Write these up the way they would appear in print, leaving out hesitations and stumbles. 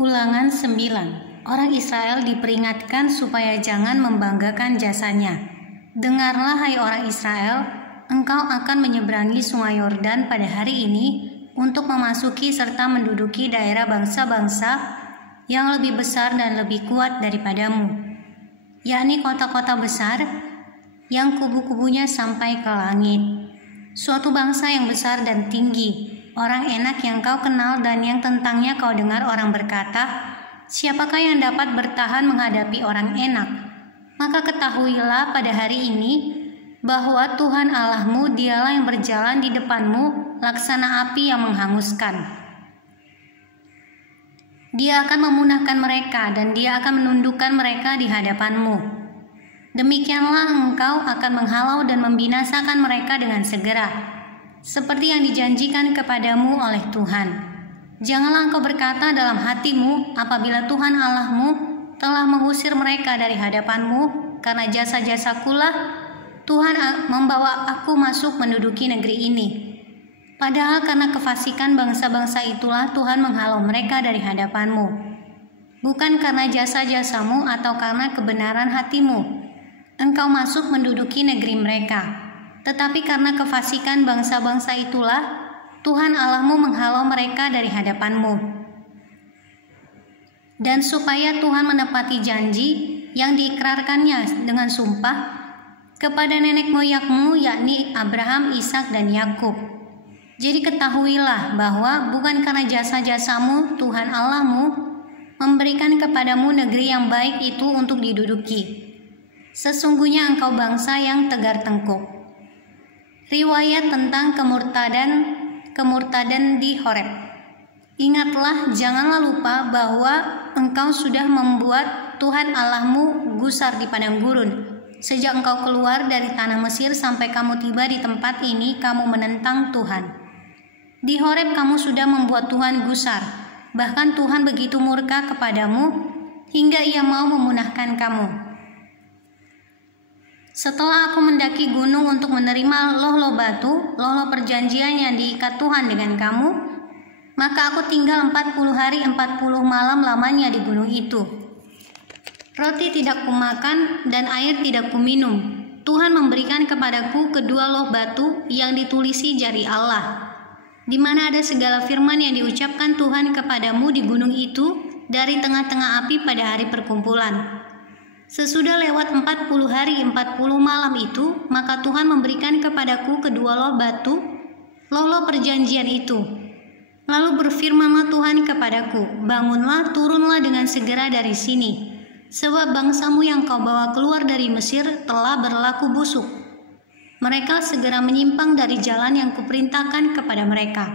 Ulangan 9. Orang Israel diperingatkan supaya jangan membanggakan jasanya. Dengarlah hai orang Israel, engkau akan menyeberangi sungai Yordan pada hari ini untuk memasuki serta menduduki daerah bangsa-bangsa yang lebih besar dan lebih kuat daripadamu, yakni kota-kota besar yang kubu-kubunya sampai ke langit. Suatu bangsa yang besar dan tinggi, orang enak yang kau kenal dan yang tentangnya kau dengar orang berkata, siapakah yang dapat bertahan menghadapi orang enak? Maka ketahuilah pada hari ini bahwa Tuhan Allahmu dialah yang berjalan di depanmu laksana api yang menghanguskan. Dia akan memunahkan mereka dan dia akan menundukkan mereka di hadapanmu. Demikianlah engkau akan menghalau dan membinasakan mereka dengan segera, seperti yang dijanjikan kepadamu oleh Tuhan. Janganlah engkau berkata dalam hatimu apabila Tuhan Allahmu telah mengusir mereka dari hadapanmu, karena jasa-jasakulah Tuhan membawa aku masuk menduduki negeri ini. Padahal karena kefasikan bangsa-bangsa itulah Tuhan menghalau mereka dari hadapanmu. Bukan karena jasa-jasamu atau karena kebenaran hatimu engkau masuk menduduki negeri mereka, tetapi karena kefasikan bangsa-bangsa itulah Tuhan Allahmu menghalau mereka dari hadapanmu. Dan supaya Tuhan menepati janji yang diikrarkannya dengan sumpah kepada nenek moyangmu, yakni Abraham, Ishak, dan Yakub. Jadi ketahuilah bahwa bukan karena jasa-jasamu Tuhan Allahmu memberikan kepadamu negeri yang baik itu untuk diduduki. Sesungguhnya engkau bangsa yang tegar tengkuk. Riwayat tentang kemurtadan di Horeb. Ingatlah, janganlah lupa bahwa engkau sudah membuat Tuhan Allahmu gusar di padang gurun. Sejak engkau keluar dari tanah Mesir sampai kamu tiba di tempat ini, kamu menentang Tuhan. Di Horeb kamu sudah membuat Tuhan gusar. Bahkan Tuhan begitu murka kepadamu hingga ia mau memunahkan kamu. Setelah aku mendaki gunung untuk menerima loh-loh batu, loh-loh perjanjian yang diikat Tuhan dengan kamu, maka aku tinggal 40 hari 40 malam lamanya di gunung itu. Roti tidak kumakan dan air tidak kuminum. Tuhan memberikan kepadaku kedua loh batu yang ditulisi jari Allah, di mana ada segala firman yang diucapkan Tuhan kepadamu di gunung itu dari tengah-tengah api pada hari perkumpulan. Sesudah lewat 40 hari 40 malam itu, maka Tuhan memberikan kepadaku kedua loh batu, loh perjanjian itu. Lalu berfirmanlah Tuhan kepadaku, bangunlah, turunlah dengan segera dari sini, sebab bangsamu yang kau bawa keluar dari Mesir telah berlaku busuk. Mereka segera menyimpang dari jalan yang kuperintahkan kepada mereka.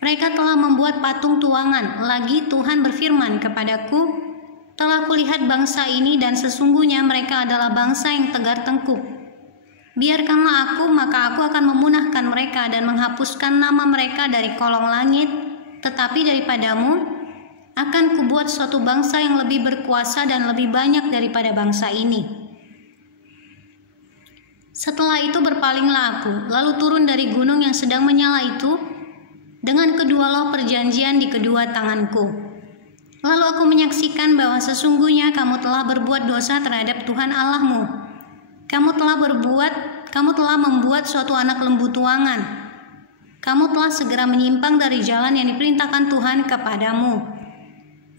Mereka telah membuat patung tuangan. Lagi Tuhan berfirman kepadaku, telah kulihat bangsa ini dan sesungguhnya mereka adalah bangsa yang tegar tengkuk. Biarkanlah aku, maka aku akan memunahkan mereka dan menghapuskan nama mereka dari kolong langit. Tetapi daripadamu akan kubuat suatu bangsa yang lebih berkuasa dan lebih banyak daripada bangsa ini. Setelah itu berpalinglah aku, lalu turun dari gunung yang sedang menyala itu dengan kedua loh perjanjian di kedua tanganku. Lalu aku menyaksikan bahwa sesungguhnya kamu telah berbuat dosa terhadap Tuhan Allahmu. Kamu telah membuat suatu anak lembu tuangan. Kamu telah segera menyimpang dari jalan yang diperintahkan Tuhan kepadamu.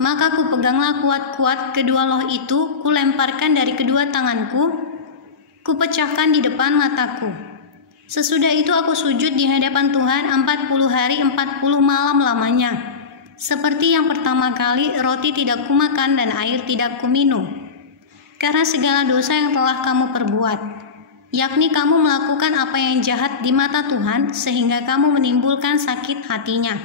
Maka kupeganglah kuat-kuat kedua loh itu, kulemparkan dari kedua tanganku, kupecahkan di depan mataku. Sesudah itu aku sujud di hadapan Tuhan 40 hari 40 malam lamanya. Seperti yang pertama kali, roti tidak kumakan dan air tidak kuminum, karena segala dosa yang telah kamu perbuat, yakni kamu melakukan apa yang jahat di mata Tuhan, sehingga kamu menimbulkan sakit hatinya.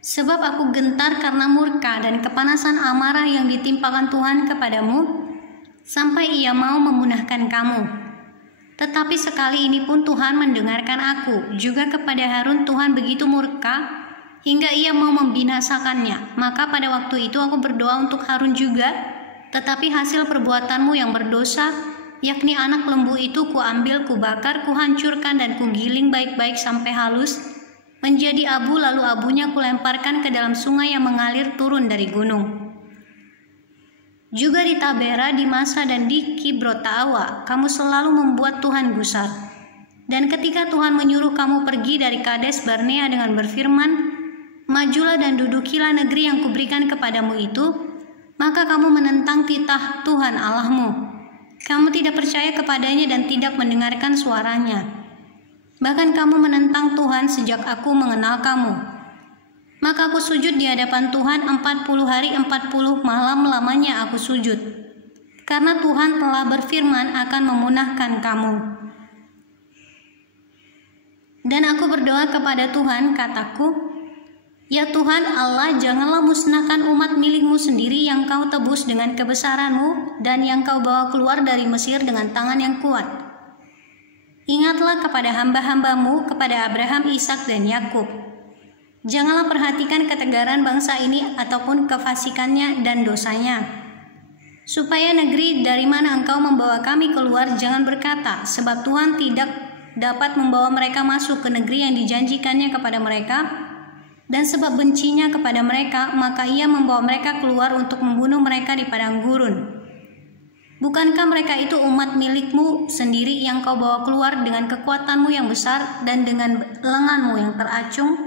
Sebab aku gentar karena murka dan kepanasan amarah yang ditimpakan Tuhan kepadamu, sampai ia mau memunahkan kamu. Tetapi sekali ini pun Tuhan mendengarkan aku, juga kepada Harun Tuhan begitu murka, hingga ia mau membinasakannya. Maka pada waktu itu aku berdoa untuk Harun juga, tetapi hasil perbuatanmu yang berdosa, yakni anak lembu itu kuambil, kubakar, kuhancurkan dan kugiling baik-baik sampai halus, menjadi abu, lalu abunya kulemparkan ke dalam sungai yang mengalir turun dari gunung. Juga di Tabera, di Masa, dan di Kibrot-Taawa, kamu selalu membuat Tuhan gusar. Dan ketika Tuhan menyuruh kamu pergi dari Kades Barnea dengan berfirman, majulah dan dudukilah negeri yang kuberikan kepadamu itu, maka kamu menentang titah Tuhan Allahmu. Kamu tidak percaya kepadanya dan tidak mendengarkan suaranya. Bahkan kamu menentang Tuhan sejak aku mengenal kamu. Maka aku sujud di hadapan Tuhan 40 hari 40 malam lamanya aku sujud. Karena Tuhan telah berfirman akan memunahkan kamu. Dan aku berdoa kepada Tuhan, kataku, ya Tuhan Allah, janganlah musnahkan umat milikmu sendiri yang kau tebus dengan kebesaranmu dan yang kau bawa keluar dari Mesir dengan tangan yang kuat. Ingatlah kepada hamba-hambamu, kepada Abraham, Ishak, dan Yakub. Janganlah perhatikan ketegaran bangsa ini ataupun kefasikannya dan dosanya. Supaya negeri dari mana engkau membawa kami keluar jangan berkata, sebab Tuhan tidak dapat membawa mereka masuk ke negeri yang dijanjikannya kepada mereka, dan sebab bencinya kepada mereka, maka ia membawa mereka keluar untuk membunuh mereka di padang gurun. Bukankah mereka itu umat milikmu sendiri yang kau bawa keluar dengan kekuatanmu yang besar dan dengan lenganmu yang teracung?